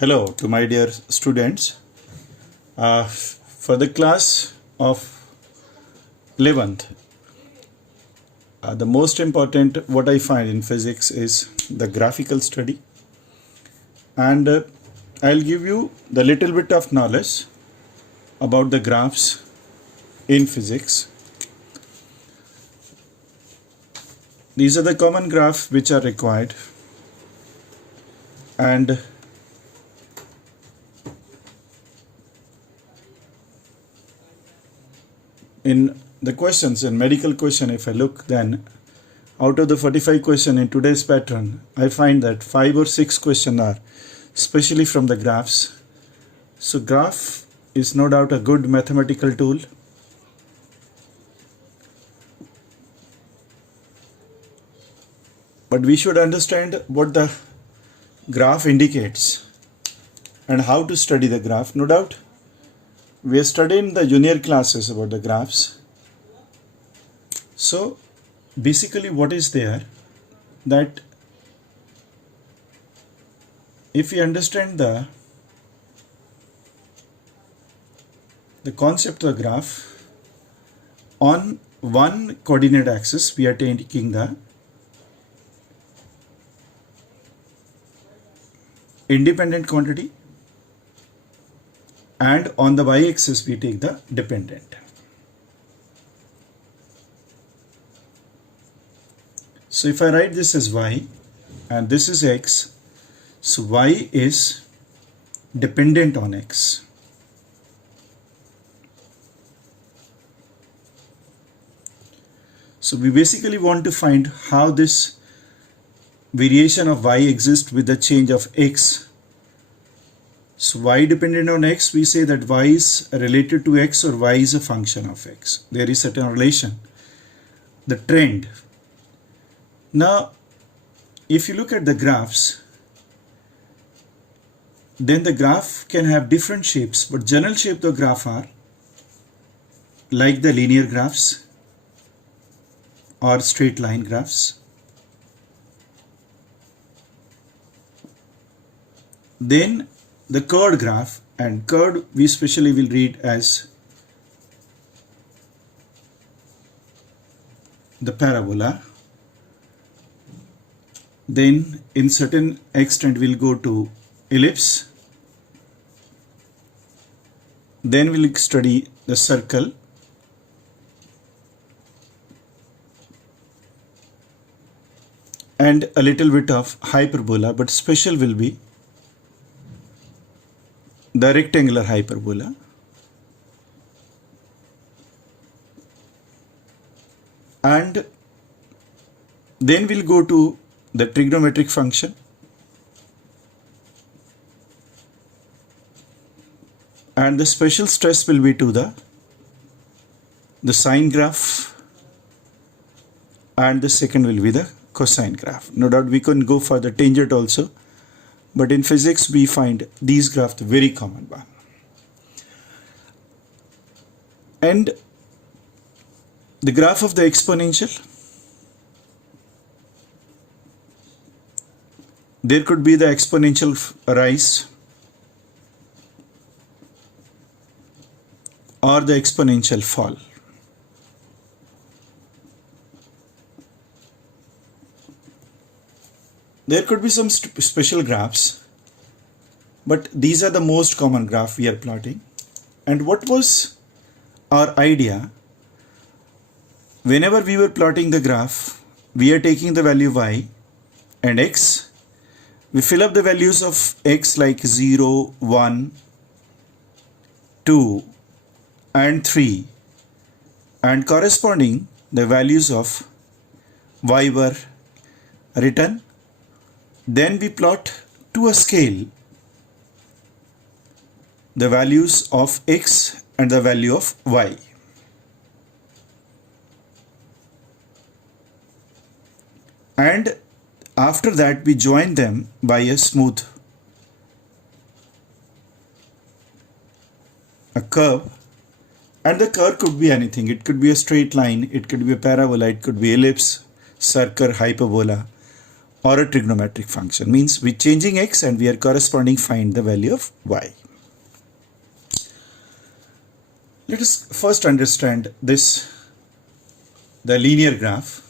Hello to my dear students. For the class of 11th, the most important what I find in physics is the graphical study, and I'll give you the little bit of knowledge about the graphs in physics. These are the common graphs which are required, and in the questions, in medical question, if I look, then out of the 45 question in today's pattern, I find that 5 or 6 question are especially from the graphs. So graph is no doubt a good mathematical tool. But we should understand what the graph indicates and how to study the graph. No doubt we are studying the junior classes about the graphs. So basically what is there, that if we understand the concept of the graph, on one coordinate axis we are taking the independent quantity, and on the y-axis we take the dependent. So if I write this as y and this is x, so y is dependent on x. So we basically want to find how this variation of y exists with the change of x. So y dependent on x, we say that y is related to x or y is a function of x. There is certain relation. The trend. Now, if you look at the graphs, then the graph can have different shapes, but general shape of the graph are like the linear graphs or straight line graphs. Then the curved graph, and curved we specially will read as the parabola. Then in certain extent we'll go to ellipse. Then we'll study the circle. And a little bit of hyperbola, but special will be the rectangular hyperbola. And then we'll go to the trigonometric function. And the special stress will be to the sine graph, and the second will be the cosine graph. No doubt we can go for the tangent also, but in physics we find these graphs very common one. And the graph of the exponential, there could be the exponential rise or the exponential fall. There could be some special graphs, but these are the most common graph we are plotting. And what was our idea? Whenever we were plotting the graph, we are taking the value y and x. We fill up the values of x like 0, 1, 2 and 3, and corresponding the values of y were written. Then we plot to a scale the values of x and the value of y. And after that we join them by a smooth curve, and the curve could be anything. It could be a straight line, it could be a parabola, it could be ellipse, circle, hyperbola, or a trigonometric function. Means we're changing x and we are corresponding find the value of y. Let us first understand this, the linear graph.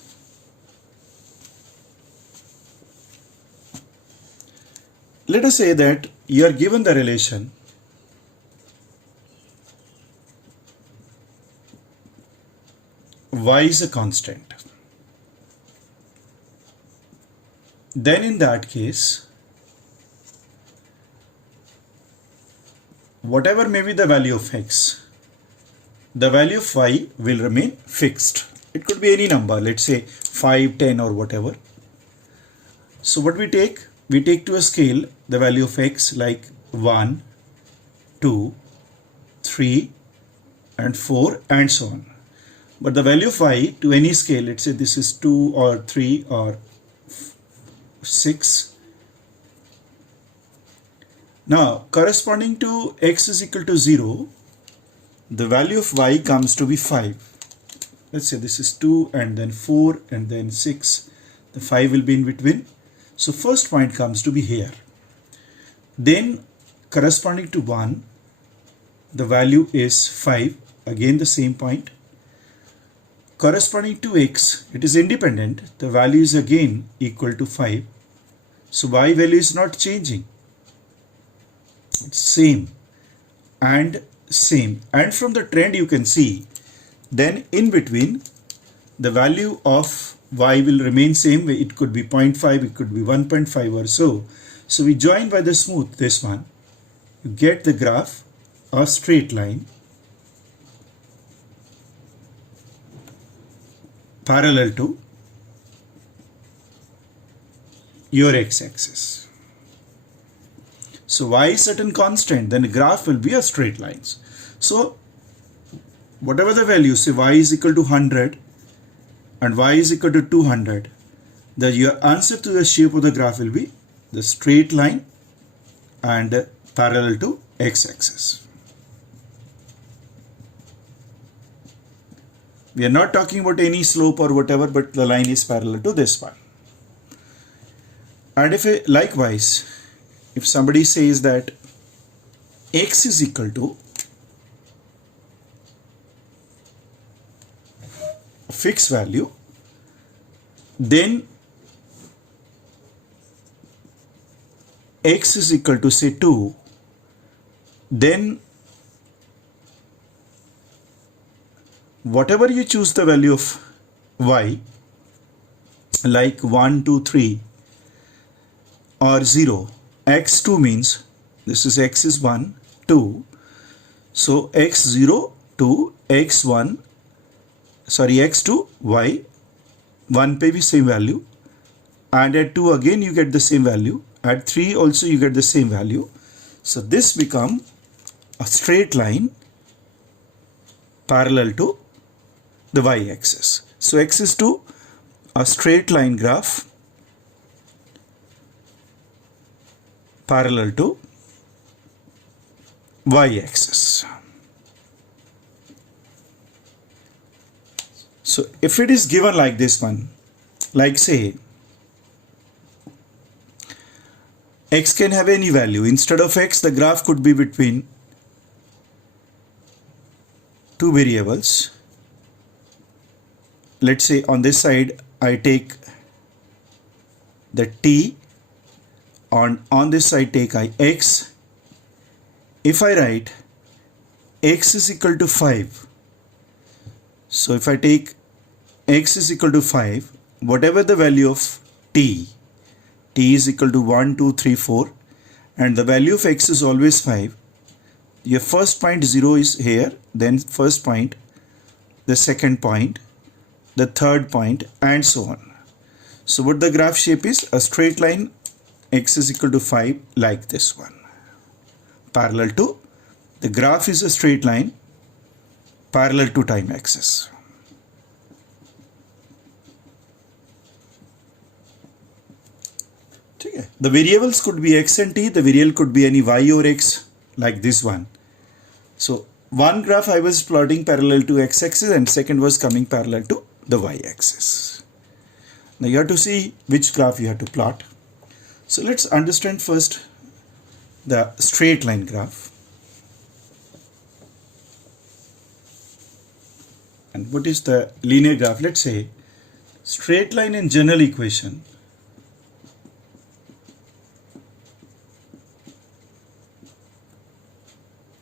Let us say that you are given the relation y is a constant. Then in that case, whatever may be the value of x, the value of y will remain fixed. It could be any number, let's say 5, 10 or whatever. So what we take? We take to a scale the value of x like 1, 2, 3 and 4 and so on. But the value of y to any scale, let's say this is 2 or 3 or 6. Now corresponding to x is equal to 0, the value of y comes to be 5. Let's say this is 2 and then 4 and then 6. The 5 will be in between. So first point comes to be here. Then corresponding to 1, the value is 5. Again the same point. Corresponding to x, it is independent. The value is again equal to 5. So y value is not changing. It's same and same. And from the trend you can see, then in between the value of y will remain same. It could be 0.5, it could be 1.5 or so. So we join by the smooth this one. You get the graph of straight line parallel to your x-axis. So y is certain constant, then the graph will be a straight lines. So whatever the value, say y is equal to 100 and y is equal to 200, then your answer to the shape of the graph will be the straight line and parallel to x-axis. We are not talking about any slope or whatever, but the line is parallel to this one. And if likewise, if somebody says that x is equal to a fixed value, then x is equal to say 2, then whatever you choose the value of y, like 1, 2, 3 or 0, x2 means this is x is 1, 2. So x0 to x1, sorry x2, y, 1 पे भी same value, and at 2 again you get the same value, at 3 also you get the same value. So this become a straight line parallel to the y-axis. So x is to a straight line graph parallel to y-axis. So if it is given like this one, like say x can have any value. Instead of x, the graph could be between two variables. Let's say on this side I take the t, on this side take I x. If I write x is equal to 5, so if I take x is equal to 5, whatever the value of t is equal to 1, 2, 3, 4, and the value of x is always 5. Your first point 0 is here, then first point, the second point, the third point, and so on. So what the graph shape is? A straight line, x is equal to 5, like this one. Parallel to, the graph is a straight line parallel to time axis. The variables could be x and t, the variable could be any y or x, like this one. So one graph I was plotting parallel to x-axis and second was coming parallel to the y-axis. Now you have to see which graph you have to plot. So let's understand first the straight line graph. And what is the linear graph? Let's say straight line in general equation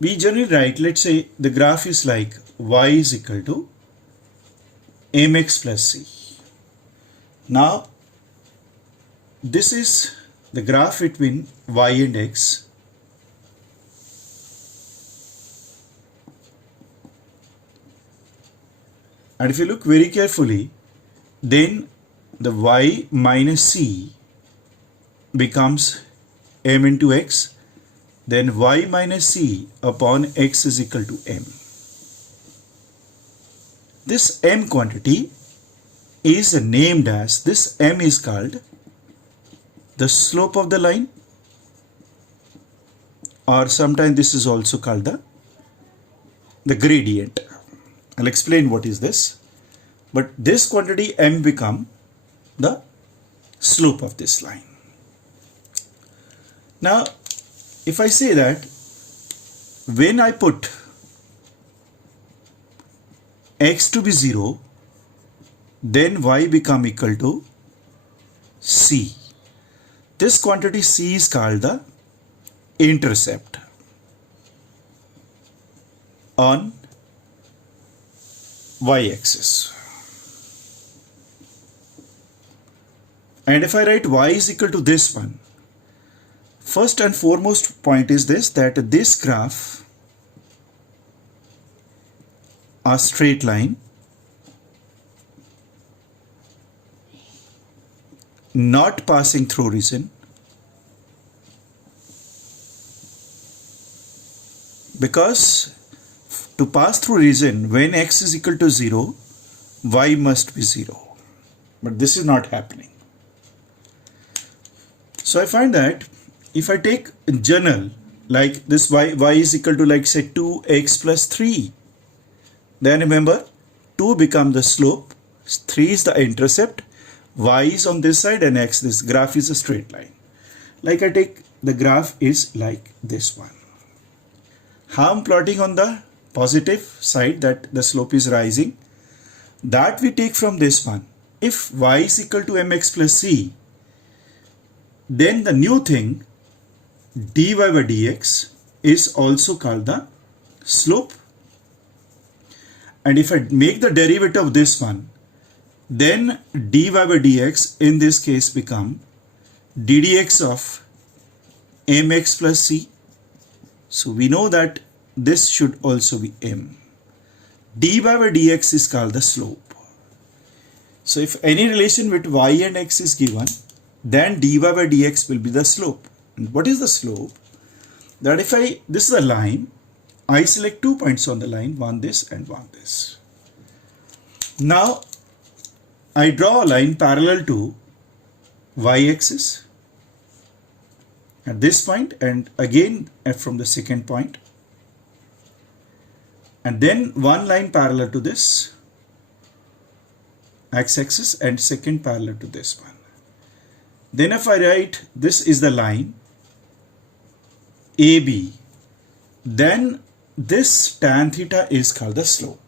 we generally write, let's say the graph is like y is equal to mx plus c. Now this is the graph between y and x. And if you look very carefully, then the y minus c becomes m into x, then y minus c upon x is equal to m. This m quantity is named as, this m is called the slope of the line, or sometimes this is also called the gradient. I'll explain what is this. But this quantity m become the slope of this line. Now, if I say that when I put x to be 0, then y become equal to c. This quantity c is called the intercept on y-axis. And if I write y is equal to this one, first and foremost point is this, that this graph, a straight line, not passing through region, because to pass through region, when x is equal to 0, y must be 0. But this is not happening. So I find that if I take in general, like this y is equal to, like say 2x plus 3, then remember 2 become the slope, 3 is the intercept, y is on this side and x, this graph is a straight line. Like I take the graph is like this one. How I'm plotting on the positive side, that the slope is rising, that we take from this one. If y is equal to mx plus c, then the new thing dy by dx is also called the slope. And if I make the derivative of this one, then dy by dx in this case become ddx of mx plus c. So we know that this should also be m. dy by dx is called the slope. So if any relation with y and x is given, then dy by dx will be the slope. And what is the slope? That if this is a line, I select 2 points on the line, one this and one this. Now I draw a line parallel to y-axis at this point, and again from the second point, and then one line parallel to this x-axis and second parallel to this one. Then if I write this is the line AB, then this tan theta is called the slope.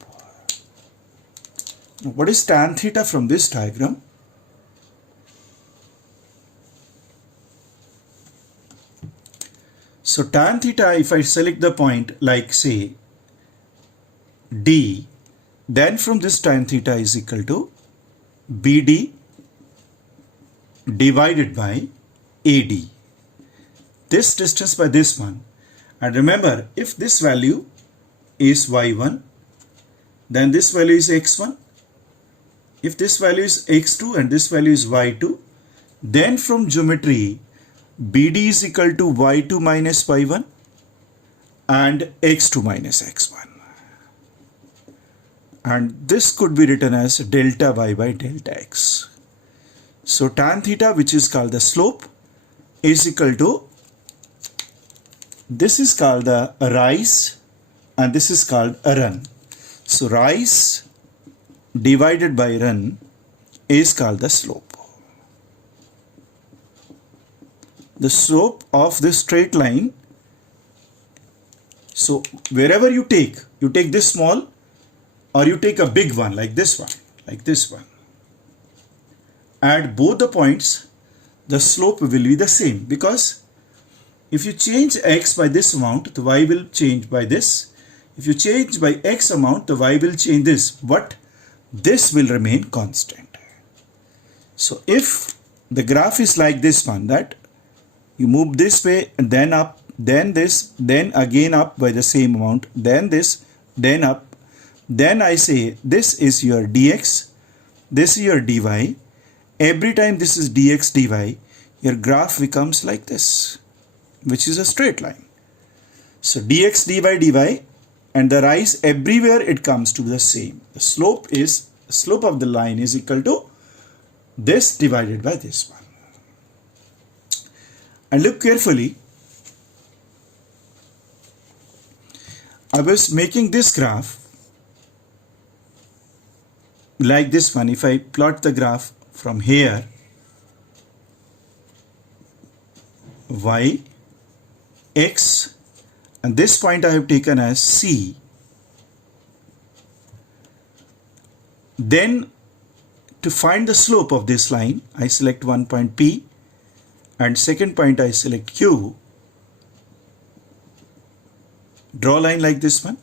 Now, what is tan theta from this diagram? So tan theta, if I select the point like say D, then from this tan theta is equal to BD divided by AD. This distance by this one. And remember, if this value is y1, then this value is x1. If this value is x2 and this value is y2, then from geometry, BD is equal to y2 minus y1 and x2 minus x1. And this could be written as delta y by delta x. So tan theta, which is called the slope, is equal to, this is called the rise and this is called a run. So rise divided by run is called the slope. the slope of this straight line. So wherever you take this small or you take a big one like this one. At both the points, the slope will be the same, because if you change x by this amount, the y will change by this. If you change by x amount, the y will change this, but this will remain constant. So if the graph is like this one, that you move this way and then up, then this, then again up by the same amount, then this, then up, then I say this is your dx, this is your dy. Every time this is dx dy, your graph becomes like this, which is a straight line. So dx dy, and the rise everywhere it comes to the same. The slope of the line is equal to this divided by this one. And look carefully. I was making this graph like this one. If I plot the graph from here, y, x, and this point I have taken as C. Then to find the slope of this line, I select one point P, and second point I select Q. Draw a line like this one.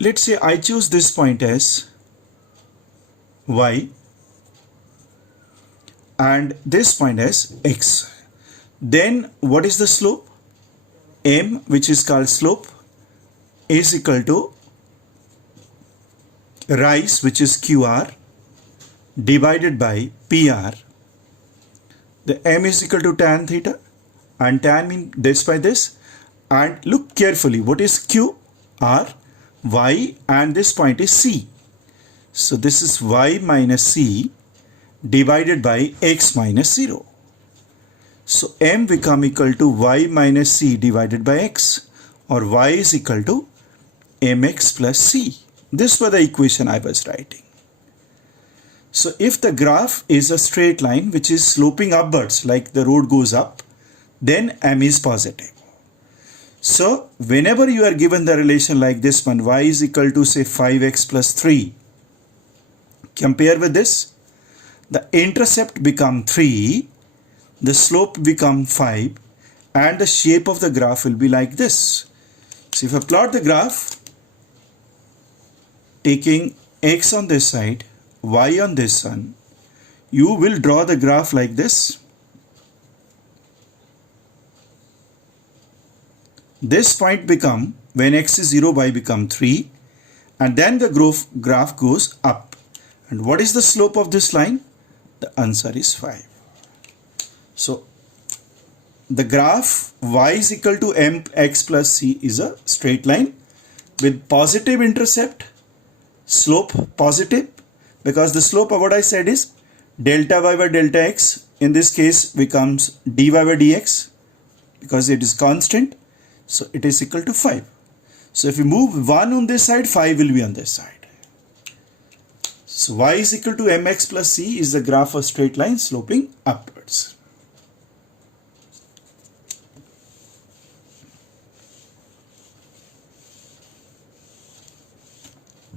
Let's say I choose this point as y and this point as x. Then what is the slope? M, which is called slope, is equal to rise, which is QR, divided by PR. The M is equal to tan theta, and tan means this by this. And look carefully, what is Q? R, Y, and this point is C. So this is y minus C divided by x minus 0. So M become equal to y minus C divided by x, or y is equal to mx plus c. This was the equation I was writing. So if the graph is a straight line which is sloping upwards, like the road goes up, then m is positive. So whenever you are given the relation like this one, y is equal to say 5x plus 3, compare with this, the intercept become 3, the slope become 5, and the shape of the graph will be like this. So if I plot the graph, taking x on this side, y on this one, you will draw the graph like this. This point become, when x is 0, y become 3, and then the graph goes up. And what is the slope of this line? The answer is 5. So the graph y is equal to mx plus c is a straight line with positive intercept, slope positive, because the slope of what I said is delta y by delta x, in this case becomes dy by dx, because it is constant, so it is equal to 5. So if you move 1 on this side, 5 will be on this side. So y is equal to mx plus c is the graph of straight line sloping upwards.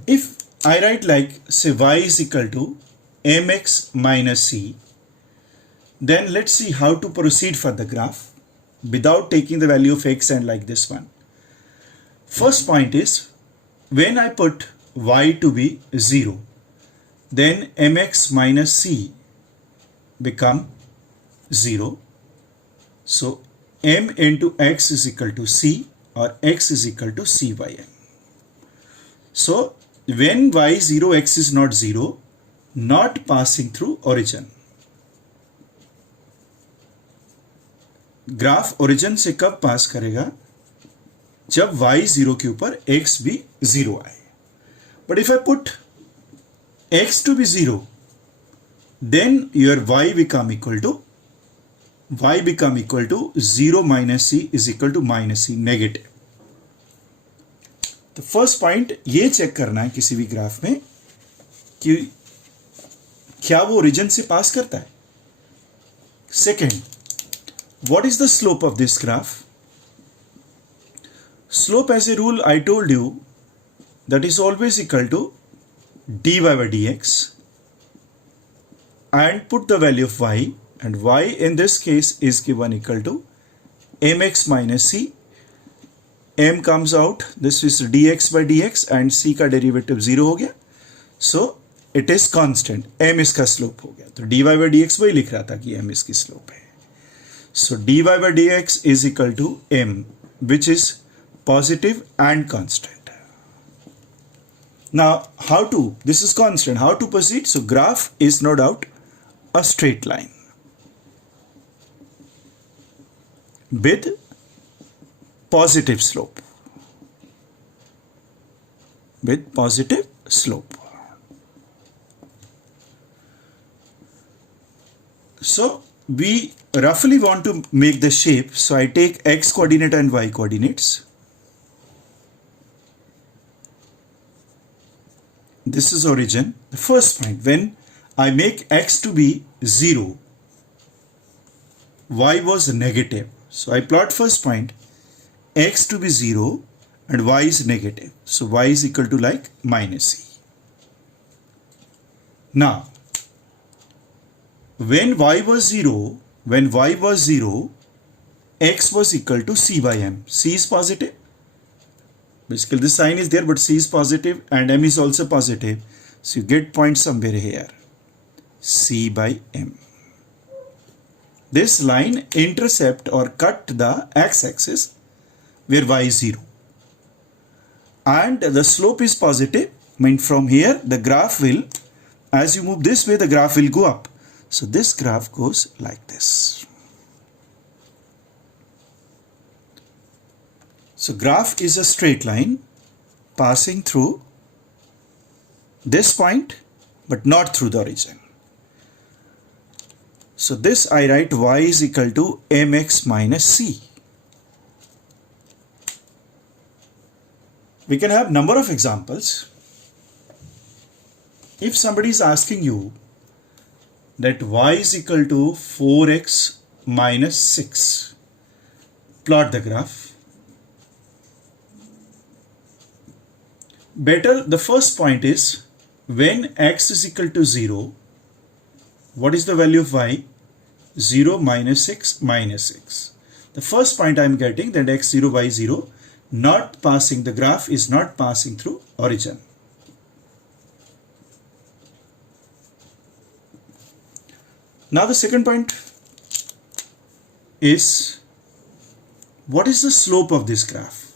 If I write like, say, y is equal to mx minus c, then let's see how to proceed for the graph without taking the value of x and like this one. First point is, when I put y to be 0, then mx minus c become 0. So m into x is equal to c, or x is equal to c by m. So when y 0, x is not 0, not passing through origin. Graph origin से कब पास करेगा? जब y 0 के ऊपर x भी 0 आए. But if I put x to be 0, then your y become equal to 0 minus c is equal to minus c, negative. तो first point ये चेक करना है किसी भी ग्राफ में कि क्या वो ओरिजिन से पास करता है. Second, what is the slope of this graph? Slope as a rule I told you that is always equal to dy by dx, and put the value of y, and y in this case is given equal to mx minus c. m comes out, this is dx by dx and c का derivative 0 हो गया, so it is constant. m इसका slope हो गया, तो dy by dx वही लिख रहा था कि m इसकी स्लोप है. So dy by dx is equal to m, which is positive and constant. Now how to, this is constant, how to proceed? So graph is no doubt a straight line with positive slope. With positive slope. So we roughly want to make the shape. So I take x coordinate and y coordinates. This is origin. The first point, when I make x to be 0, y was negative. So I plot first point, x to be 0 and y is negative. So y is equal to like minus c. Now, when y was 0, x was equal to c by m. C is positive. Basically this sign is there, but c is positive and m is also positive. So you get point somewhere here, c by m. This line intercept or cut the x-axis where y is 0. And the slope is positive. I mean, from here the graph will, as you move this way, the graph will go up. So this graph goes like this. So graph is a straight line passing through this point but not through the origin. So this I write y is equal to mx minus c. We can have number of examples. If somebody is asking you that y is equal to 4x minus 6, plot the graph. Better, the first point is, when x is equal to 0, what is the value of y? 0 minus 6 minus 6. The first point I am getting that x0, y0 not passing, the graph is not passing through origin. Now the second point is, what is the slope of this graph?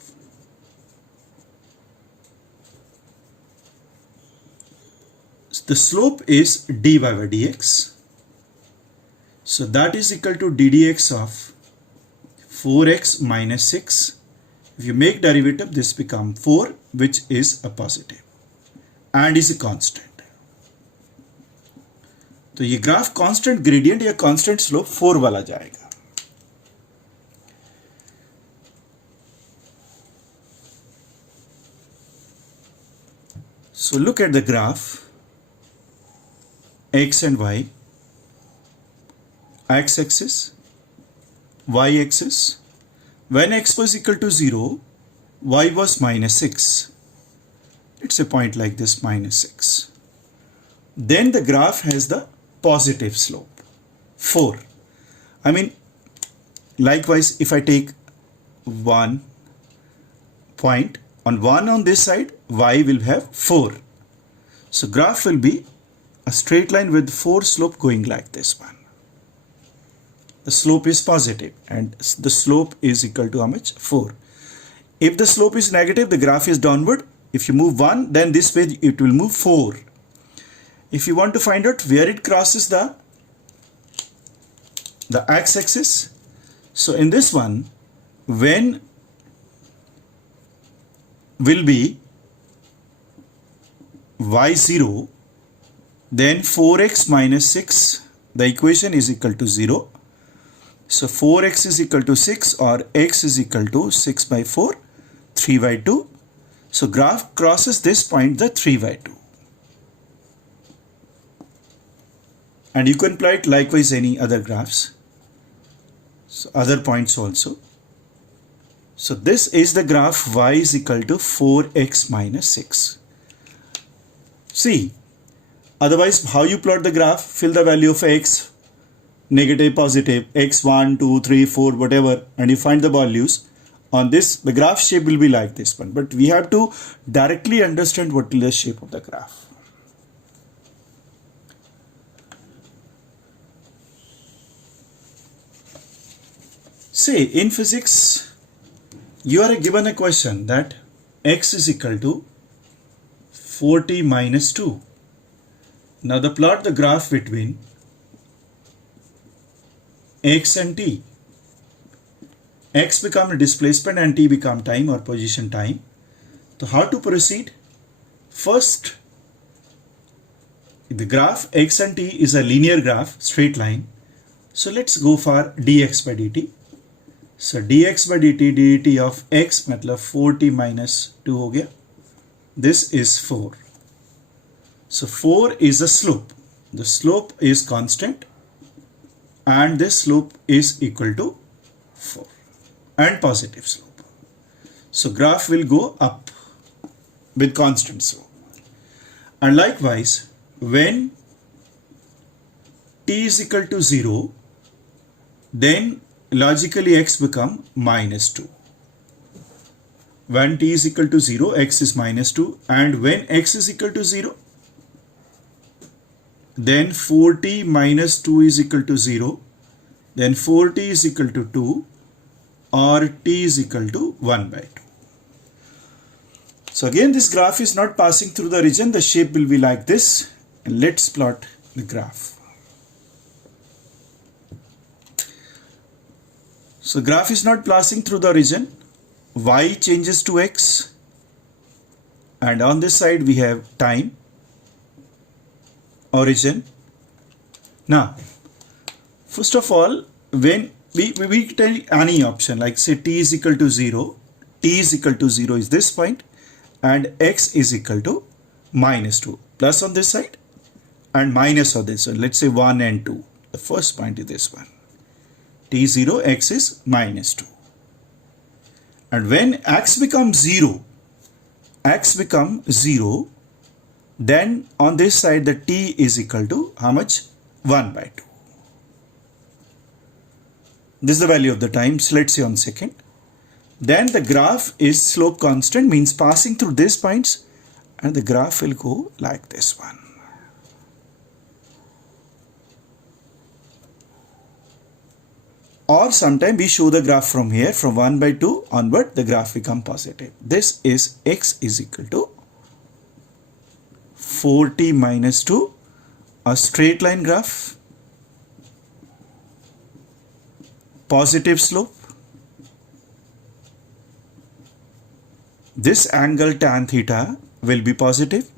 The slope is dy by dx. So that is equal to ddx of 4x minus 6. If you make derivative, this becomes 4, which is a positive and is a constant. तो ये graph constant gradient या constant slope 4 वाला जाएगा. So look at the graph, x and y, x-axis, y-axis. When x was equal to 0, y was minus 6. It's a point like this, minus 6. Then the graph has the positive slope, 4. I mean, likewise, if I take 1 point, on 1 on this side, y will have 4. So graph will be a straight line with 4 slope going like this one. The slope is positive and the slope is equal to how much? 4. If the slope is negative, the graph is downward. If you move 1, then this way it will move 4. If you want to find out where it crosses the x-axis, so in this one, when will be y0, then 4x minus 6, the equation is equal to 0. So 4x is equal to 6 or x is equal to 6 by 4, 3 by 2. So graph crosses this point, the 3 by 2. And you can plot likewise any other graphs. So other points also. So this is the graph y is equal to 4x minus 6. See, otherwise how you plot the graph? Fill the value of x, negative, positive, x 1, 2, 3, 4, whatever, and you find the values. On this, the graph shape will be like this one. But we have to directly understand what is the shape of the graph. See, in physics, you are given a question that x is equal to 40 minus 2. Now plot the graph between x and t. X become displacement and t become time or position time. So how to proceed? First, the graph x and t is a linear graph, straight line. So let's go for dx by dt. So dx by dt of x matlab 40 minus 2 हो गया. This is 4. So 4 is the slope. The slope is constant and this slope is equal to 4 and positive slope. So graph will go up with constant slope. And likewise, when t is equal to 0, then logically x become minus 2. When t is equal to 0, x is minus 2, and when x is equal to 0, then 40 minus 2 is equal to 0, then 40 is equal to 2, or t is equal to 1 by 2. So again, this graph is not passing through the region. The shape will be like this. And let's plot the graph. So graph is not passing through the region. Y changes to x. And on this side we have time, origin. Now, first of all, when we tell any option, like say t is equal to 0, t is equal to 0 is this point, and x is equal to minus 2, plus on this side and minus on this side. Let's say 1 and 2. The first point is this one. T 0, x is minus 2. And when x becomes 0, then on this side the t is equal to how much? 1 by 2. This is the value of the time. So let's say on second. Then the graph is slope constant, means passing through these points, and the graph will go like this one. Or sometimes we show the graph from here, from 1 by 2 onward, the graph become positive. This is x is equal to 40 minus 2, a straight line graph, positive slope. This angle tan theta will be positive.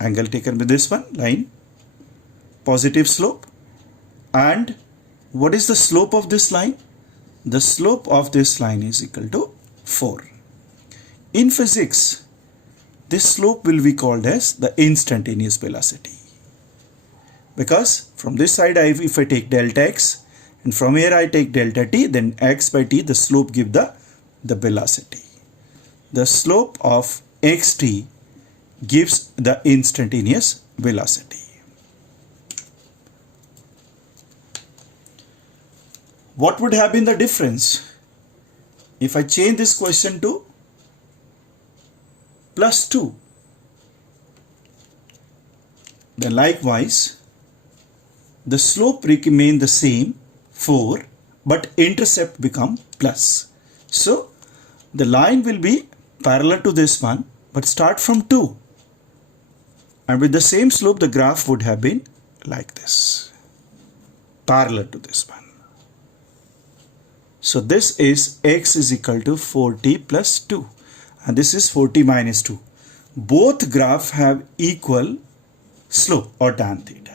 Angle taken with this one, line, positive slope. And what is the slope of this line? The slope of this line is equal to 4. In physics, this slope will be called as the instantaneous velocity. Because from this side, if I take delta x, and from here I take delta t, then x by t, the slope give the velocity. The slope of xt gives the instantaneous velocity. What would have been the difference if I change this question to plus 2? Then likewise, the slope remain the same, 4, but intercept become plus. So the line will be parallel to this one, but start from 2. And with the same slope, the graph would have been like this, parallel to this one. So this is x is equal to 40 plus 2, and this is 40 minus 2. Both graphs have equal slope or tan theta.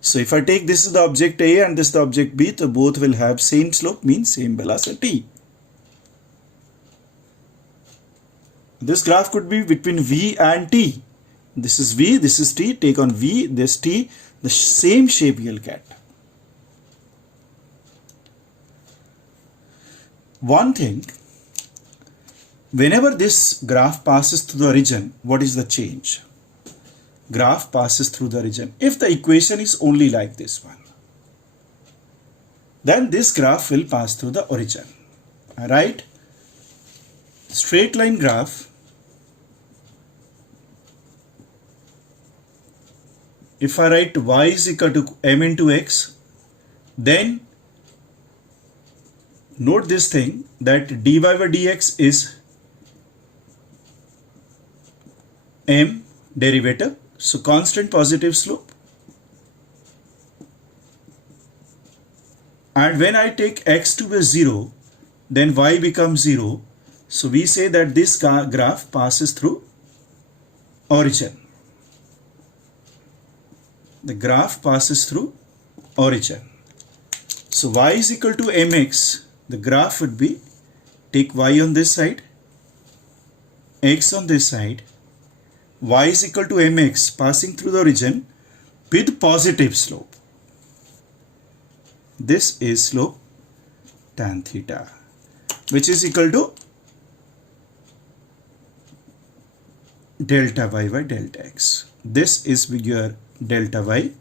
So if I take this is the object A and this is the object B, so both will have same slope, means same velocity. This graph could be between V and T. This is V, this is T, take on V, this T, the same shape you'll get. one thing, whenever this graph passes through the origin, what is the change? Graph passes through the origin. If the equation is only like this one, then this graph will pass through the origin. Alright? Straight line graph, if I write y is equal to m into x, then note this thing that dy by dx is m derivative, so constant positive slope. And when I take x to be 0, then y becomes 0. So we say that this graph passes through origin. The graph passes through origin. So y is equal to mx. The graph would be, take y on this side, x on this side, y is equal to mx passing through the origin with positive slope. This is slope tan theta, which is equal to delta y by delta x. This is your delta y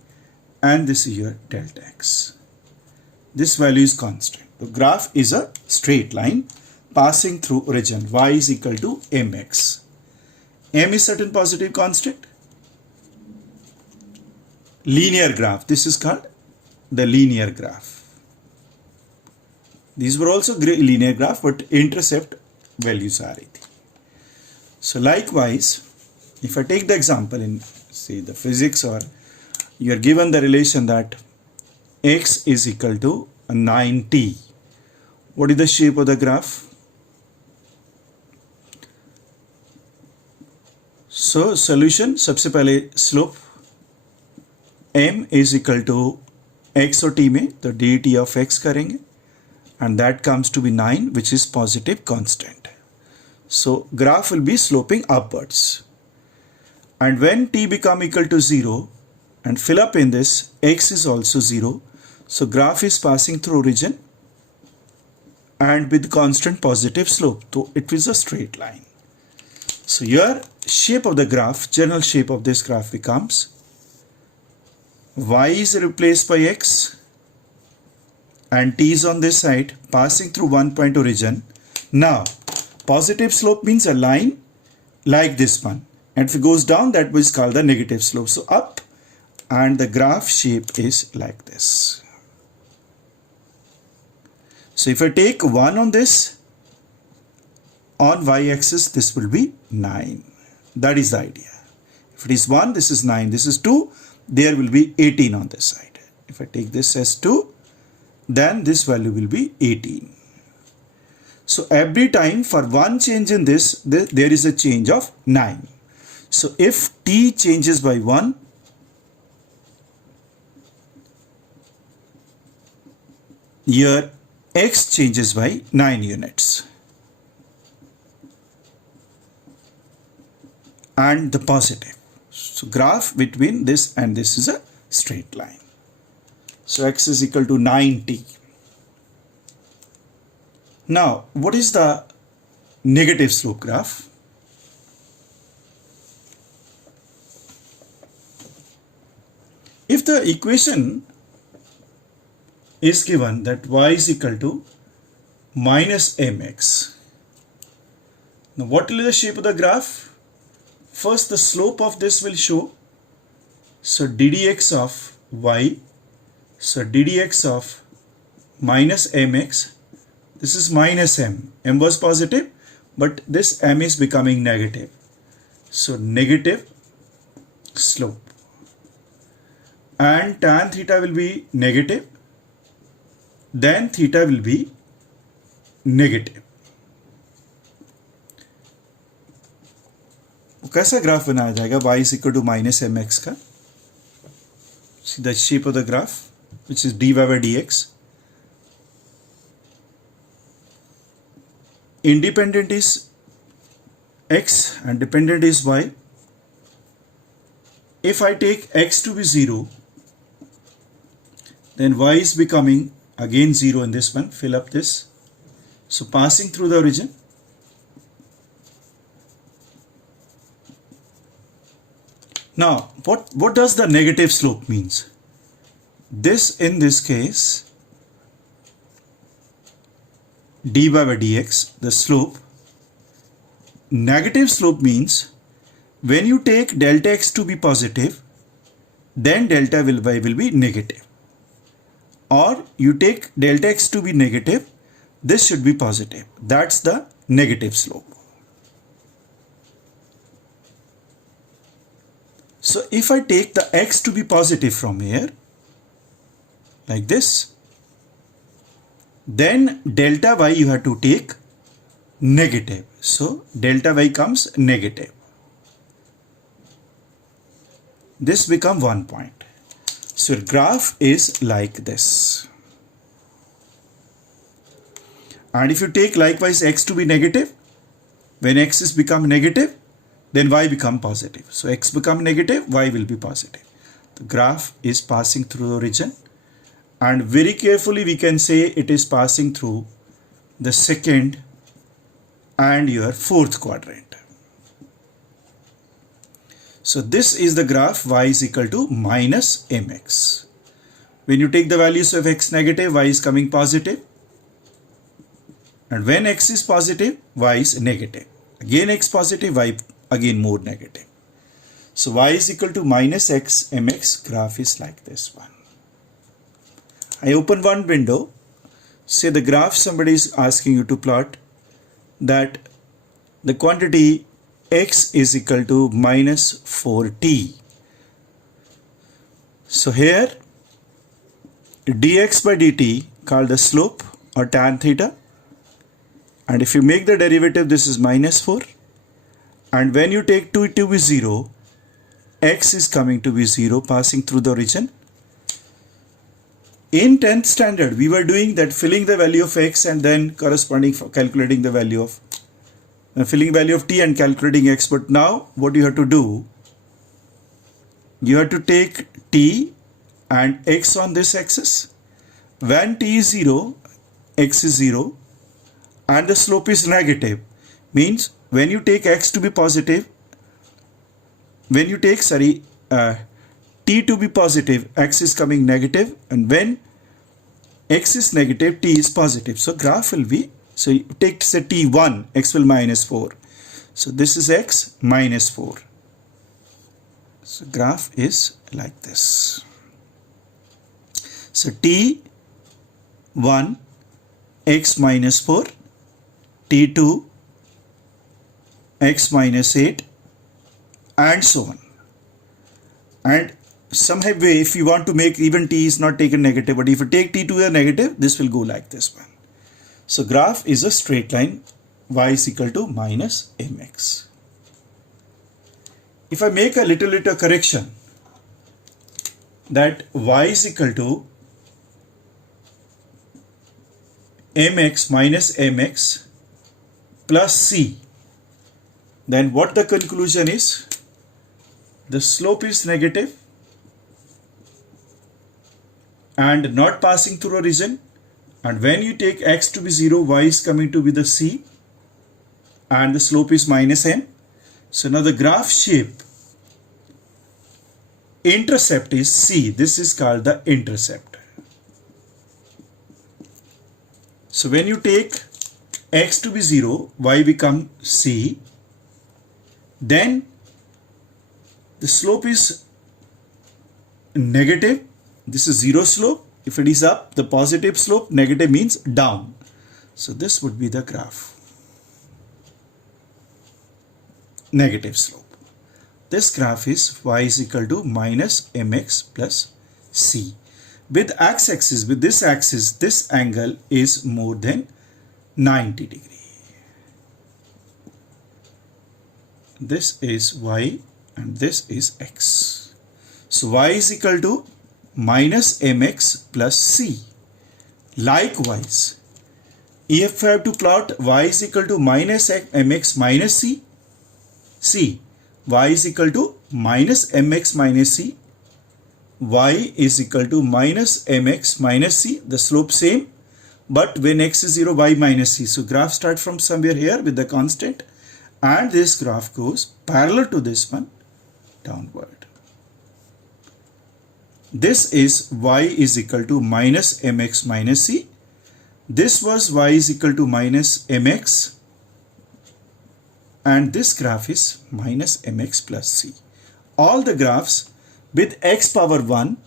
and this is your delta x. This value is constant. The graph is a straight line passing through origin. Y is equal to mx. M is certain positive constant. Linear graph. This is called the linear graph. These were also linear graph, but intercept values are it. So likewise, if I take the example in say the physics, or you are given the relation that x is equal to 9t. What is the shape of the graph? So solution, सबसे पहले slope m is equal to x और t में तो dt of x करेंगे, and that comes to be 9, which is positive constant. So graph will be sloping upwards. And when t become equal to 0 and fill up in this, x is also 0. So graph is passing through origin and with constant positive slope. So it is a straight line. So your shape of the graph, general shape of this graph becomes y is replaced by x and t is on this side passing through one point origin. Now positive slope means a line like this one, and if it goes down, that is called the negative slope. So up, and the graph shape is like this. So if I take 1 on this, on y-axis this will be 9. That is the idea. If it is 1, this is 9, this is 2, there will be 18 on this side. If I take this as 2, then this value will be 18. So every time for one change in this, there is a change of 9. So if t changes by 1, your x changes by 9 units. And the positive. So graph between this and this is a straight line. So x is equal to 9t. Now, what is the negative slope graph? If the equation is given that y is equal to minus mx, now what will be the shape of the graph? First, the slope of this will show. So ddx of y, so ddx of minus mx, this is minus m. M was positive, but this m is becoming negative. So negative slope. And tan theta will be negative. Then theta will be negative. कैसा graph बनाया जाएगा y is equal to minus mx का? See the shape of the graph, which is dy by dx. Independent is x and dependent is y. If I take x to be 0, then y is becoming again 0 in this one. Fill up this. So passing through the origin. Now, what does the negative slope means? This, in this case, dy by dx, the slope. Negative slope means when you take delta x to be positive, then delta y will be negative. Or you take delta x to be negative, this should be positive. That's the negative slope. So if I take the x to be positive from here, like this, then delta y you have to take negative. So delta y comes negative. This become 1 point. So your graph is like this. And if you take likewise x to be negative, when x is become negative, then y become positive. So x become negative, y will be positive. The graph is passing through the origin, and very carefully we can say it is passing through the second and your fourth quadrant. So this is the graph y is equal to minus mx. When you take the values of x negative, y is coming positive. And when x is positive, y is negative. Again x positive, y again more negative. So y is equal to minus x mx. Graph is like this one. I open one window. Say the graph somebody is asking you to plot that the quantity x is equal to minus 4t. So here dx by dt called the slope or tan theta. And if you make the derivative, this is minus 4. And when you take 2 to be 0, x is coming to be 0 passing through the origin. In 10th standard, we were doing that, filling the value of x and then corresponding for calculating the value of filling value of t and calculating x. But now what you have to do, you have to take t and x on this axis. When t is 0, x is 0 and the slope is negative, means when you take x to be positive, when you take t to be positive, x is coming negative, and when x is negative, t is positive. So graph will be, so you take say t1, x will minus 4. So this is x minus 4. So graph is like this. So t1 x minus 4, t2 x minus 8, and so on. And somehow way, if you want to make even t is not taken negative, but if you take t to the negative, this will go like this one. So graph is a straight line, y is equal to minus mx. If I make a little correction, that y is equal to mx minus mx plus c, then what the conclusion is? The slope is negative and not passing through origin, and when you take x to be 0, y is coming to be the c and the slope is minus m. So now the graph shape, intercept is c. This is called the intercept. So when you take x to be 0, y become c, then the slope is negative. This is 0 slope. If it is up, the positive slope, negative means down. So this would be the graph. Negative slope. This graph is y is equal to minus mx plus c. With x-axis, with this axis, this angle is more than 90 degree. This is y and this is x. So y is equal to minus mx plus c. Likewise, if I have to plot y is equal to minus mx minus c, y is equal to minus mx minus c, y is equal to minus mx minus c, the slope same, but when x is 0, y minus c. So graph starts from somewhere here with the constant, and this graph goes parallel to this one downward. This is y is equal to minus mx minus c. This was y is equal to minus mx, and this graph is minus mx plus c. All the graphs with x power 1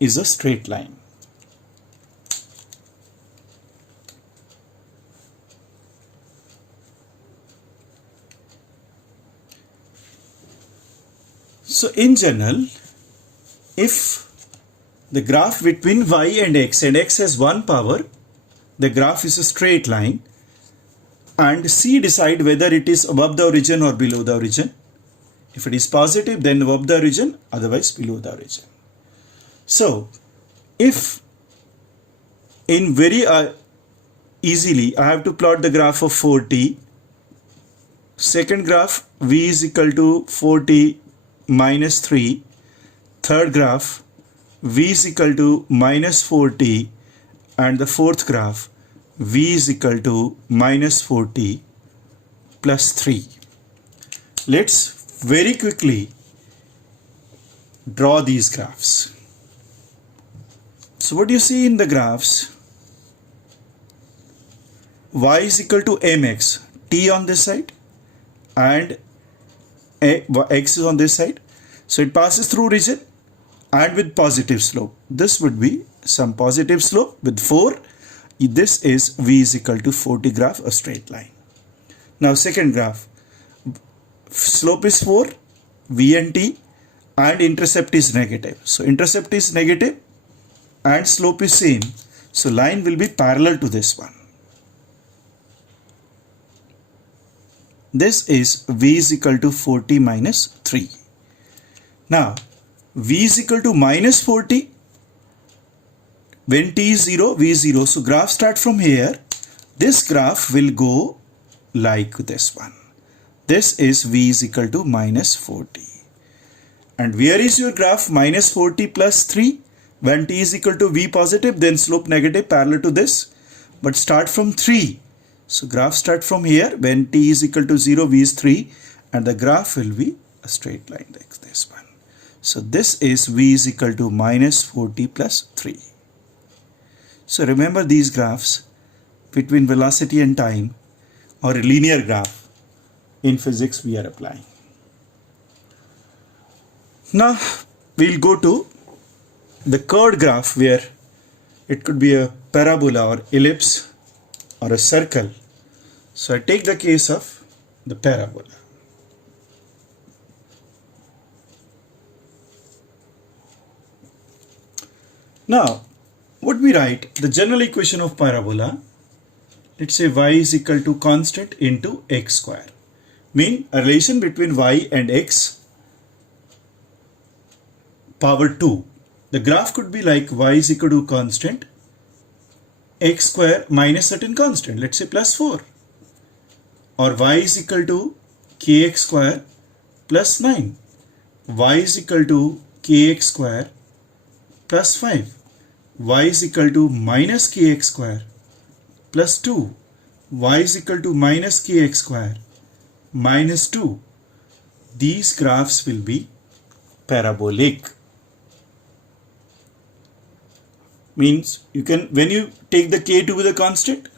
is a straight line. So in general, if the graph between y and x has one power, the graph is a straight line, and C decide whether it is above the origin or below the origin. If it is positive, then above the origin, otherwise below the origin. So if in very easily I have to plot the graph of 4t, second graph v is equal to 4t minus 3, third graph v is equal to minus 4t, and the fourth graph v is equal to minus 4t plus 3. Let's very quickly draw these graphs. So what you see in the graphs, y is equal to mx, t on this side and x is on this side. So it passes through region and with positive slope. This would be some positive slope with 4. This is v is equal to 40 graph, a straight line. Now second graph, slope is 4, v and t, and intercept is negative. So intercept is negative and slope is same. So line will be parallel to this one. This is v is equal to 40 minus 3. Now v is equal to minus 40. When t is 0, v is 0. So graph start from here. This graph will go like this one. This is v is equal to minus 40. And where is your graph? Minus 40 plus 3. When t is equal to v positive, then slope negative parallel to this. But start from 3. So graph start from here. When t is equal to 0, v is 3. And the graph will be a straight line like this one. So this is v is equal to minus 40 plus 3. So remember these graphs between velocity and time, or a linear graph in physics we are applying. Now we'll go to the curved graph where it could be a parabola or ellipse or a circle. So I take the case of the parabola. Now what we write, the general equation of parabola, let's say y is equal to constant into x square. Mean a relation between y and x power 2. The graph could be like y is equal to constant, x square minus certain constant, let's say plus 4. Or y is equal to kx square plus 9. Y is equal to kx square plus 5. Y is equal to minus kx square plus 2. Y is equal to minus kx square minus 2. These graphs will be parabolic. Means you can, when you take the k to be the constant,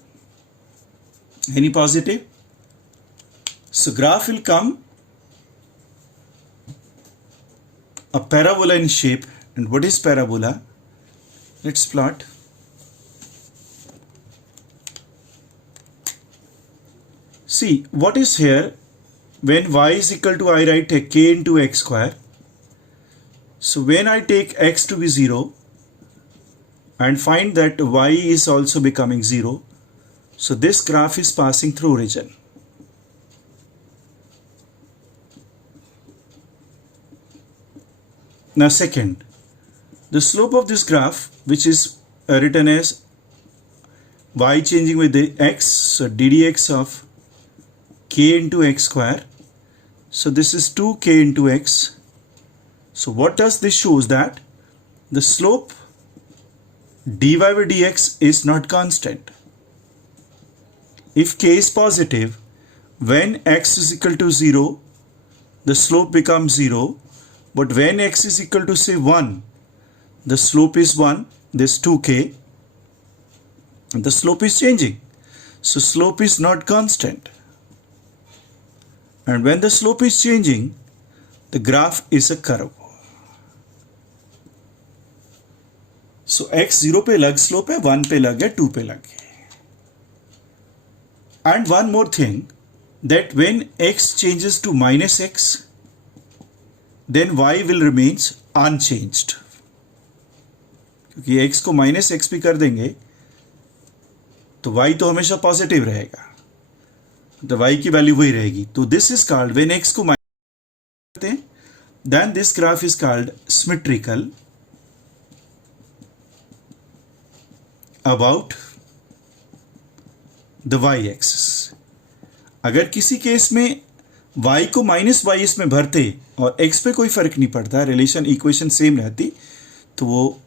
any positive, so graph will come a parabola in shape. And what is parabola? Let's plot. See what is here. When y is equal to, I write a k into x square. So when I take x to be 0 and find that y is also becoming 0, so this graph is passing through region. Now second, the slope of this graph, which is written as y changing with the x, so ddx of k into x square. So this is 2k into x. So what does this shows? That the slope dy by dx is not constant. if k is positive, when x is equal to 0, the slope becomes 0, but when x is equal to say 1, the slope is 1, this 2k, and the slope is changing. So slope is not constant. And when the slope is changing, the graph is a curve. So x 0 पे लग slope है, 1 पे लग है, 2 पे लग है. And one more thing, that when x changes to minus x, then y will remains unchanged. क्योंकि x को minus x भी कर देंगे तो y तो हमेशा पॉजिटिव रहेगा, तो y की वैल्यू वही रहेगी. तो this is called, when x को माइनस करते हैं, then this graph is called symmetrical about the y axis. अगर किसी केस में y को माइनस y इसमें भरते और x पे कोई फर्क नहीं पड़ता, रिलेशन इक्वेशन सेम रहती, तो वो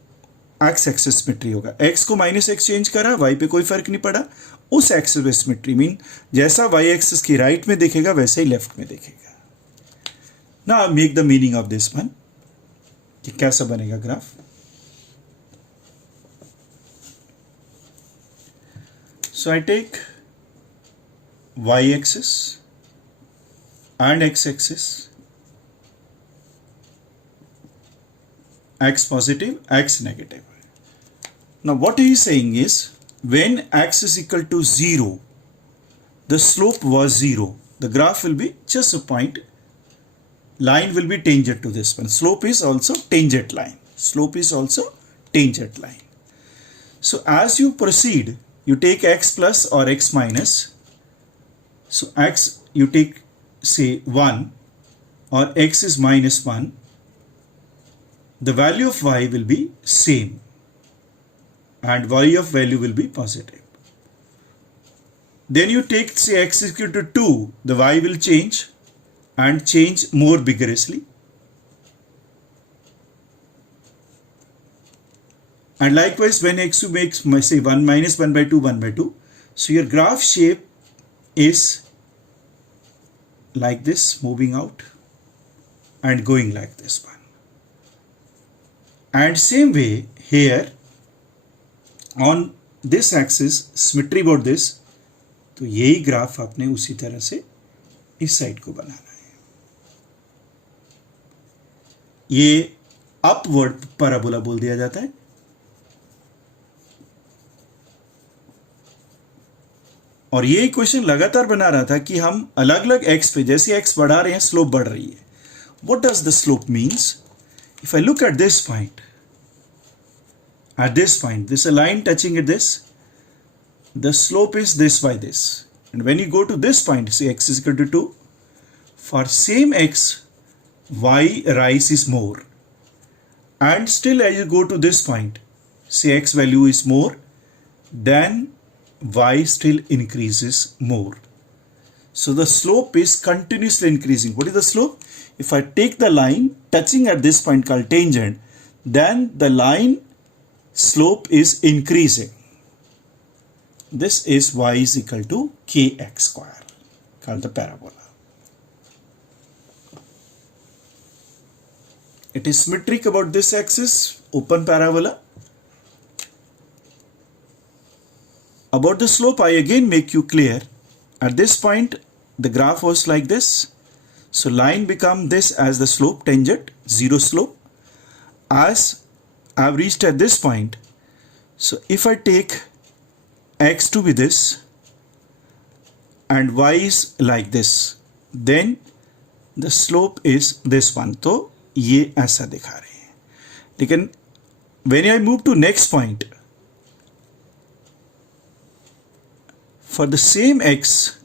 एक्स एक्सिस सिमेट्री होगा. x को माइनस x चेंज करा, y पे कोई फर्क नहीं पड़ा, उस एक्सिस पे सिमेट्री. मीन जैसा y एक्सिस की राइट में देखेगा वैसे ही लेफ्ट में देखेगा. Now make the meaning of this one, कि कैसा बनेगा graph. So I take y axis and x axis, x positive, x negative. Now what he is saying is, when x is equal to 0, the slope was 0, the graph will be just a point, line will be tangent to this one. Slope is also tangent line, slope is also tangent line. So as you proceed, you take x plus or x minus. So x you take say 1 or x is minus 1, the value of y will be same and y of value will be positive. Then you take say x is equal to 2, the y will change and change more vigorously. And likewise when x makes say 1 minus 1 by 2, 1 by 2, so your graph shape is like this, moving out and going like this one. And same way here on this axis, symmetry about this, तो यही graph आपने उसी तरह से इस side को बनाना है. ये अपवर्ड पैराबोला बोल दिया जाता है. और ये इक्वेशन लगातार बना रहा था कि हम अलग अलग x पे, जैसे x बढ़ा रहे हैं स्लोप बढ़ रही है. What does the slope means? If I look at this point, this is a line touching at this, the slope is this by this. And when you go to this point, say x is equal to 2, for same x, y rise is more. And still as you go to this point, say x value is more, then y still increases more. So the slope is continuously increasing. What is the slope? If I take the line touching at this point called tangent, then the line slope is increasing. This is y is equal to kx square, called the parabola. It is symmetric about this axis, open parabola. About the slope, I again make you clear. At this point, the graph was like this. So line become this as the slope, tangent, 0 slope. As I have reached at this point, so if I take x to be this and y is like this, then the slope is this one. तो ये ऐसा दिखा रहे हैं. लेकिन when I move to next point, for the same x,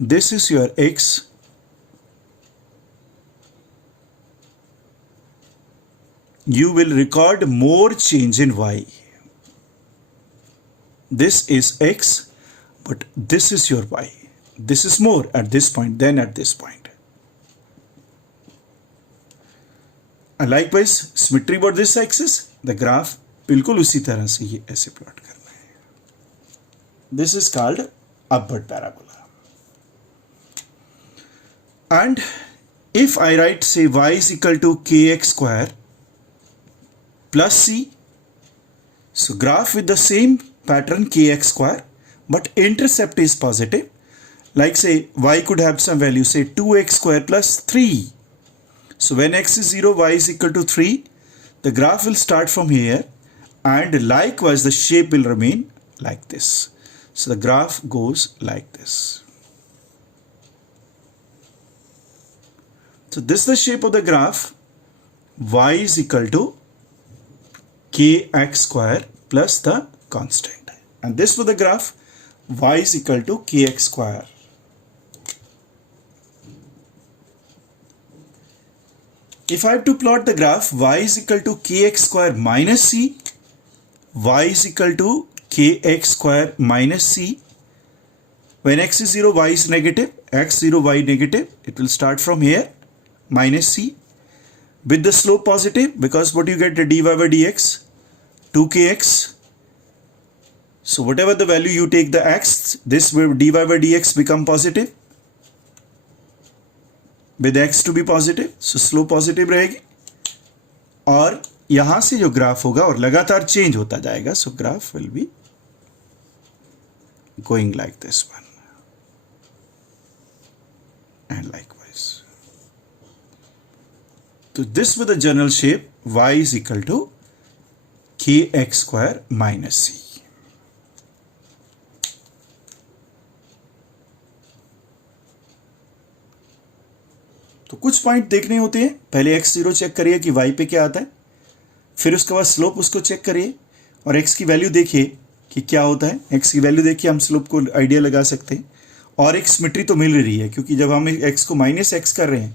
this is your x, you will record more change in y. This is x, but this is your y. This is more at this point than at this point. And likewise, symmetry about this axis, the graph बिल्कुल उसी तरह से ये ऐसे plot करना है. This is called upward parabola. And if I write, say, y is equal to kx square plus c, so graph with the same pattern kx square, but intercept is positive. Like say y could have some value, say 2x square plus 3. So when x is 0, y is equal to 3, the graph will start from here, and likewise the shape will remain like this. So the graph goes like this. So this is the shape of the graph. Y is equal to kx square plus the constant. And this for the graph, y is equal to kx square. If I have to plot the graph, y is equal to kx square minus c, y is equal to kx square minus c. When x is 0, y is negative, x 0, y negative, it will start from here, minus c, with the slope positive, because what you get, the dy by dx, 2kx. So whatever the value you take the x, this will dy by dx become positive, with x to be positive, so slope positive रहेगी, और यहाँ से जो graph होगा और लगातार change होता जाएगा, so graph will be going like this one, and likewise. So this with the general shape, y is equal to kx square minus c. तो कुछ पॉइंट देखने होते हैं, पहले x0 चेक करिए कि y पे क्या आता है, फिर उसके बाद स्लोप उसको चेक करिए और x की वैल्यू देखिए कि क्या होता है. x की वैल्यू देखिए, हम स्लोप को आइडिया लगा सकते हैं, और एक सिमेट्री तो मिल रही है, क्योंकि जब हम x को माइनस x कर रहे हैं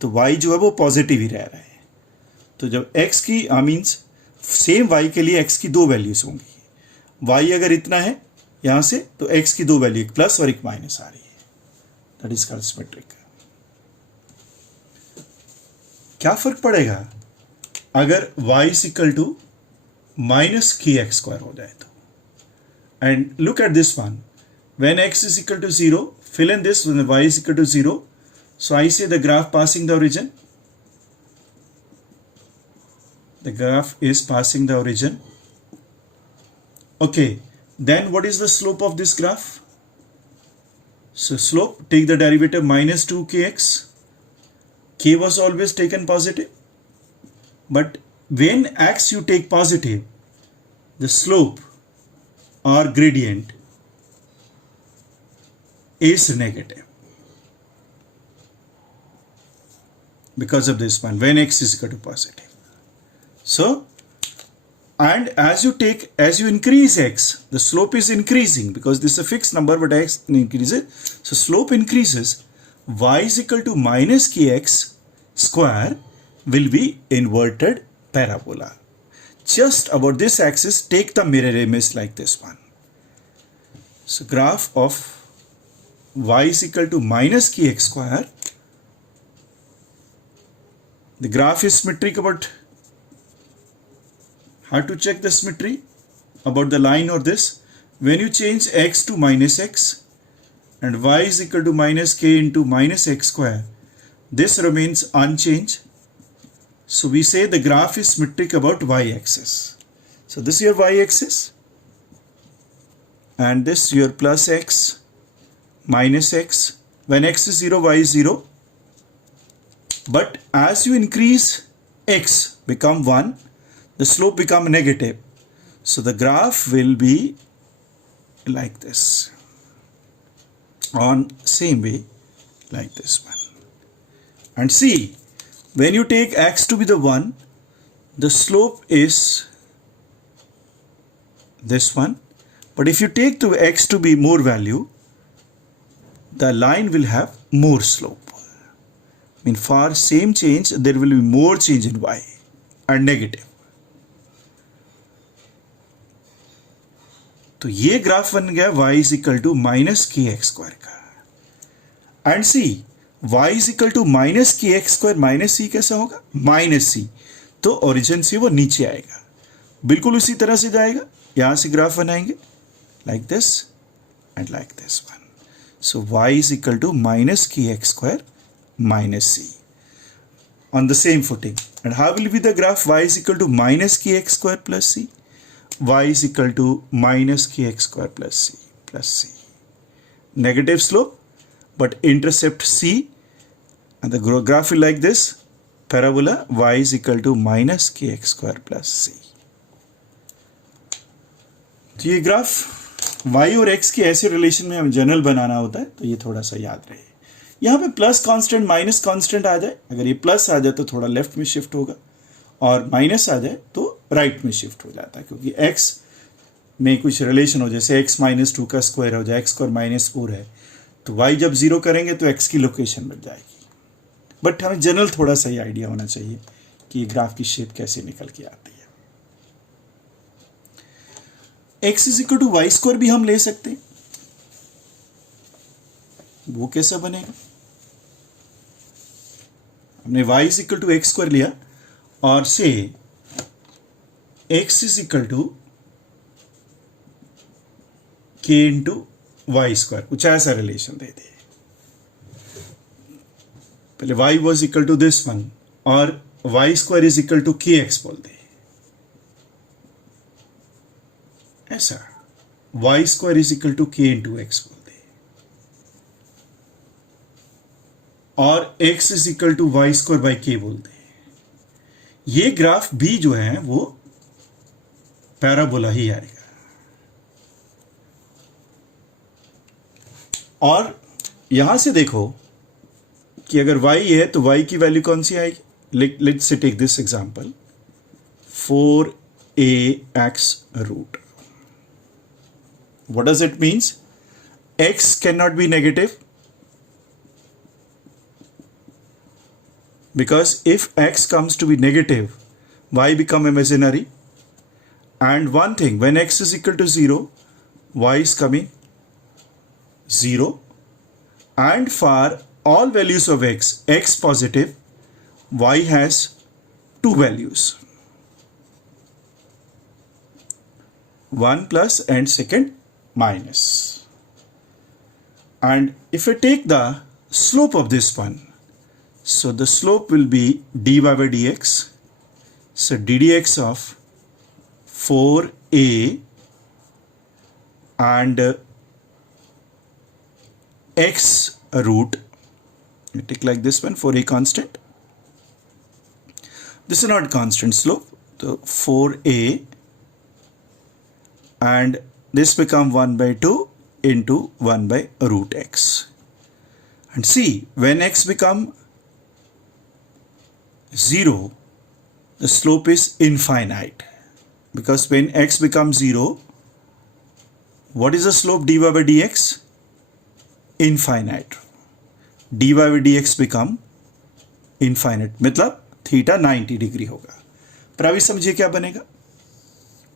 तो y जो है वो पॉजिटिव ही रह रहा है. तो जब x की मीन्स सेम y के लिए x की दो वैल्यूज होंगी. y अगर इतना है यहाँ से, तो x की दो वैल्यू, एक प्लस और एक माइनस आ रही है. That is called symmetric. क्या फर्क पड़ेगा अगर y is equal to minus k x square हो जाए तो. And look at this one, when x is equal to 0, fill in this when y is equal to 0. So I say the graph passing the origin. The graph is passing the origin. Okay, then what is the slope of this graph? So slope, take the derivative minus 2kx. K was always taken positive. But when x you take positive, the slope or gradient is negative. Because of this one, when x is equal to positive. So, and as you increase x, the slope is increasing, because this is a fixed number, but x increases. So slope increases. Y is equal to minus kx square will be inverted parabola. Just about this axis, take the mirror image like this one. So graph of y is equal to minus kx square. The graph is symmetric. About how to check the symmetry about the line or this? When you change x to minus x and y is equal to minus k into minus x square, this remains unchanged. So we say the graph is symmetric about y-axis. So this is your y-axis, and this your plus x, minus x. When x is 0, y is 0. But as you increase x become 1, the slope become negative. So the graph will be like this, on same way like this one. And see, when you take x to be the 1, the slope is this one. But if you take to x to be more value, the line will have more slope. I mean, for same change, there will be more change in y and negative. तो ये graph बन गया y is equal to minus kx square का. And see, y is equal to minus kx square minus c कैसा होगा? Minus c. तो origin से वो नीचे आएगा, बिल्कुल उसी तरह से जाएगा. यहां से ग्राफ बनाएंगे like this, and like this one. So y is equal to minus kx square minus c on the same footing. And how will be the graph? Y is equal to minus kx square plus c. Y is equal to minus kx square plus c. Negative slope, but intercept c, and the graph will like this. Parabola y is equal to minus kx square plus c. तो ये graph y और x के ऐसे relation में हमें general बनाना होता है, तो ये थोड़ा सा याद रहे. यहाँ पे प्लस कांस्टेंट माइनस कांस्टेंट आ जाए, अगर ये प्लस आ जाए तो थोड़ा लेफ्ट में शिफ्ट होगा, और माइनस आ जाए तो राइट में शिफ्ट हो जाता है, क्योंकि x में कुछ रिलेशन हो, जैसे x माइनस 2 का स्क्वायर हो जाए, x स्क्वायर माइनस 4 है, तो y जब 0 करेंगे तो x की लोकेशन मिल जाएगी. बट हमें जनरल थोड़ा सा ही आइडिया होना चाहिए कि ये ग्राफ की शेप कैसे निकल के आती है. x is equal to y square भी हम ले सकते हैं. वो कैसा बनेगा? हमने y is equal to x square लिया और say x is equal to k into y square, कुछ ऐसा रिलेशन दे दे. पहले y was equal to this one और y square is equal to k x बोल दे. ऐसा y square is equal to k into x बोल दे, और x is equal to y square by k बोल दे. ये ग्राफ भी जो है वो पैराबोला ही आएगा. और यहां से देखो कि अगर y है तो y की वैल्यू कौन सी आएगी? Let's say take this example 4ax root. What does it means? X cannot be negative, because if x comes to be negative, y become imaginary. And one thing, when x is equal to 0, y is coming 0. And for all values of x positive, y has two values, 1 plus and second minus. And if I take the slope of this one, so the slope will be dy by dx. So ddx of 4a and x root, we take like this one, 4a constant. This is not constant slope, so 4a and this become 1 by 2 into 1 by root x. And see, when x become 0, the slope is infinite, because when x becomes 0, what is the slope dy by dx? Infinite. dy by dx become infinite, मतलब theta 90 degree होगा. पर अभी समझिए क्या बनेगा.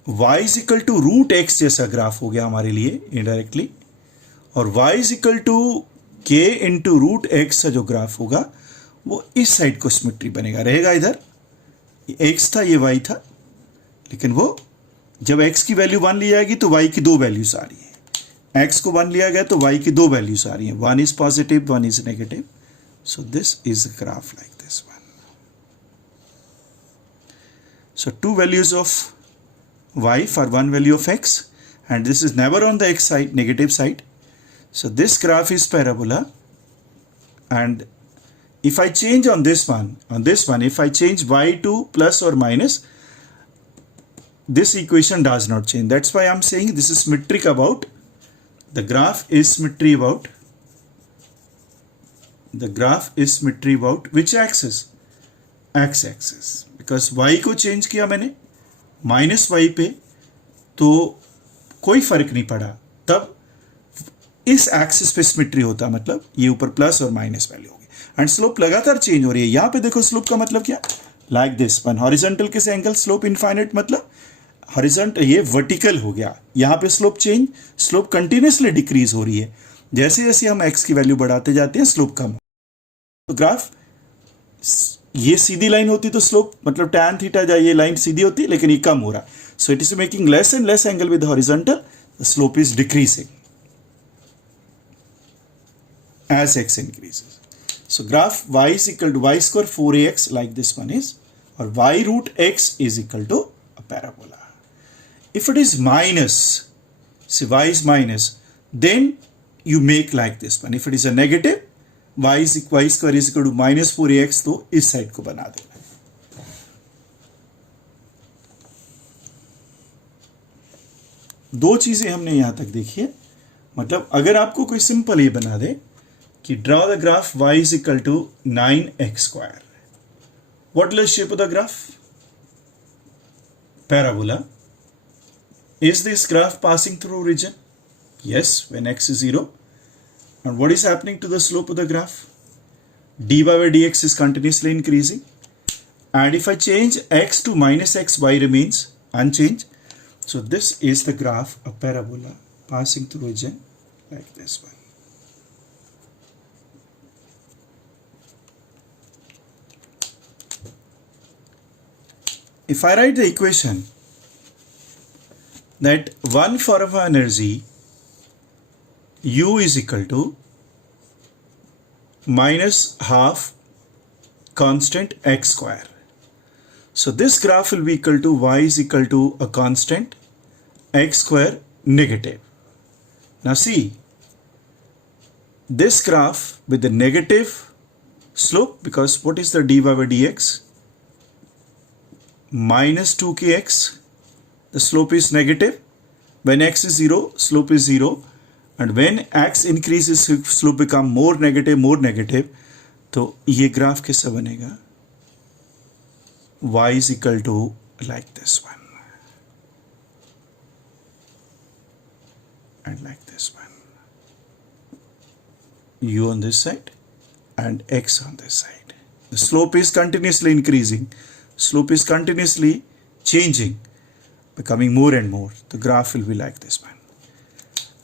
y is equal to root x जैसा graph हो गया हमारे लिए इनडायरेक्टली, और y is equal to k into root x का जो ग्राफ होगा वो इस साइड को सिमेट्री बनेगा, रहेगा इधर. ये x था, ये y था, लेकिन वो जब x की वैल्यू 1 ली जाएगी तो y की दो वैल्यूज आ रही है. x को 1 लिया गया तो y की दो वैल्यूज आ रही है, 1 is positive, 1 is negative. So this is a graph like this one. So to values of y for one value of x, and this is never on the x side, negative side. So this graph is parabola, and if I change on this one, if I change y to plus or minus, this equation does not change. That's why I'm saying this is symmetric about, the graph is symmetry about, which axis? X axis. Because y को change किया मैंने minus Y पे, तो कोई फर्क नहीं पड़ा, तब इस एक्सिस पे सिमेट्री होता, मतलब ये ऊपर प्लस और माइनस वैल्यू होगी. एंड स्लोप लगातार चेंज हो रही है. यहां पे देखो स्लोप का मतलब क्या, लाइक दिस वन. हॉरिजॉन्टल किस एंगल, स्लोप इनफाइनाइट, मतलब हॉरिजॉन्टल, ये वर्टिकल हो गया. यहां पे slope change, slope continuously decrease हो रही है. जैसे जैसे हम एक्स की वैल्यू बढ़ाते जाते हैं स्लोप कम. तो ग्राफ ये सीधी लाइन होती तो स्लोप मतलब tan थीटा जाए, ये लाइन सीधी होती, लेकिन ये कम हो रहा. So it is making less and less angle with horizontal, the slope is decreasing. as x increases. So graph y is equal to y square 4ax like this one is, or y root x is equal to a parabola. If it is minus, say y is minus, then you make like this one. If it is a negative, y square is equal to minus 4ax, तो इस side को बना देना. दो चीजें हमने यहां तक देखी है. मतलब अगर आपको कोई सिंपल ये बना दे कि draw the graph y is equal to 9x square. What is the shape of the graph? Parabola. Is this graph passing through origin? Yes, when x is 0. And what is happening to the slope of the graph? dy by dx is continuously increasing. And if I change x to minus x, y remains unchanged. So this is the graph of parabola passing through origin like this one. If I write the equation that one form of energy U is equal to minus half constant x square. So this graph will be equal to y is equal to a constant x square negative. Now see, this graph with the negative slope, because what is the dy by dx? Minus 2kx, the slope is negative. When x is 0, slope is 0. And when x increases, slope become more negative. तो ये graph कैसा बनेगा? y is equal to like this one. And like this one. U on this side and x on this side. The slope is continuously increasing. Slope is continuously changing, becoming more and more. The graph will be like this one.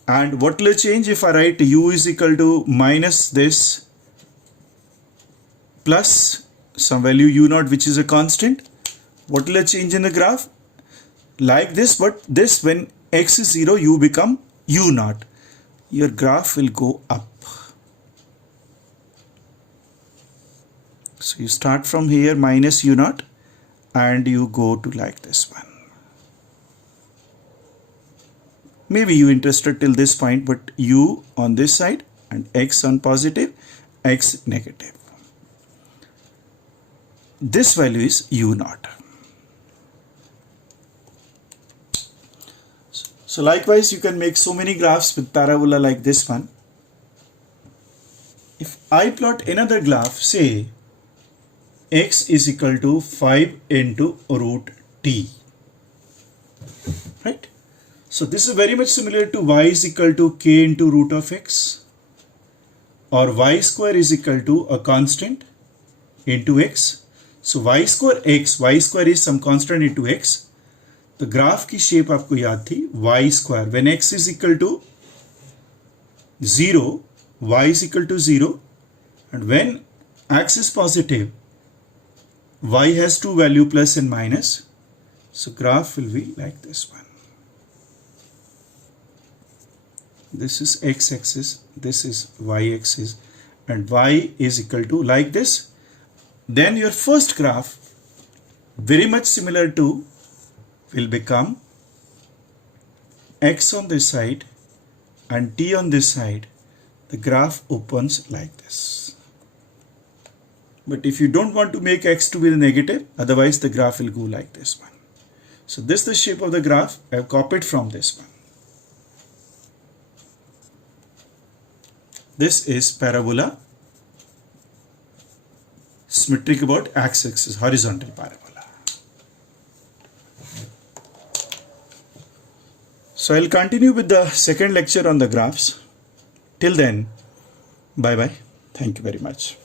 And what will change if I write u is equal to minus this plus some value u naught, which is a constant? What will change in the graph? Like this, but this, when x is 0, u become u naught. Your graph will go up. So you start from here minus u naught and you go to like this one. Maybe you interested till this point, but u on this side and x on positive, x negative. This value is u naught. So likewise, you can make so many graphs with parabola like this one. If I plot another graph, say x is equal to 5 into root t, right? So this is very much similar to y is equal to k into root of x, or y square is equal to a constant into x. So y square is some constant into x. The graph की shape आपको याद थी y square. When x is equal to 0, y is equal to 0, and when x is positive, y has two value plus and minus. So graph will be like this one. This is x-axis, this is y-axis, and y is equal to like this. Then your first graph, very much similar to, will become x on this side and t on this side. The graph opens like this. But if you don't want to make x to be the negative, otherwise the graph will go like this one. So this is the shape of the graph I have copied from this one. This is parabola, symmetric about x-axis, horizontal parabola. So I'll continue with the second lecture on the graphs. Till then, bye bye. Thank you very much.